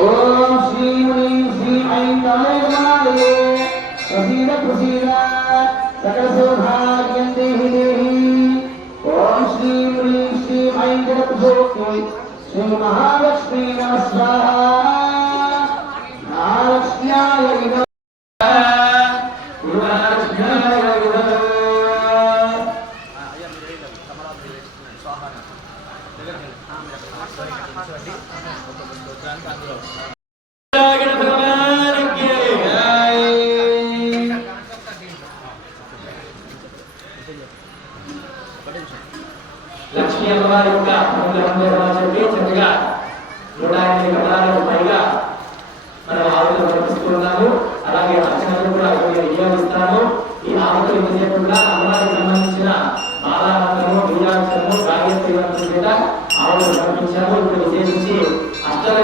ఓం శ్రీ హ్రీం శ్రీ ఐం కాళేశ్వరాయ ప్రసీద ప్రసీద సకల సౌభాగ్యం దేహి దేహి. ఓం శ్రీ హ్రీం శ్రీ ఐం జగద్భోక్తి శ్రీ మహాలక్ష్మీ నమస్కార. మహాలక్ష్మ్యాయ నమః. లక్ష్మీ అమ్మవారి యొక్క చక్కగా 108 కమలాలకు పైగా మనం ఆవులను సమర్పిస్తున్నాము. అలాగే అర్చనలు కూడా వినియోగిస్తాము. ఈ ఆవులు ఎంతసేపు కూడా అమ్మవారికి సంబంధించిన మాలామంత్రము, బీజాక్షరము, గాయత్రి మంత్రం చేత ఆవులను సమర్పించాము. ఇప్పుడు విశేషించి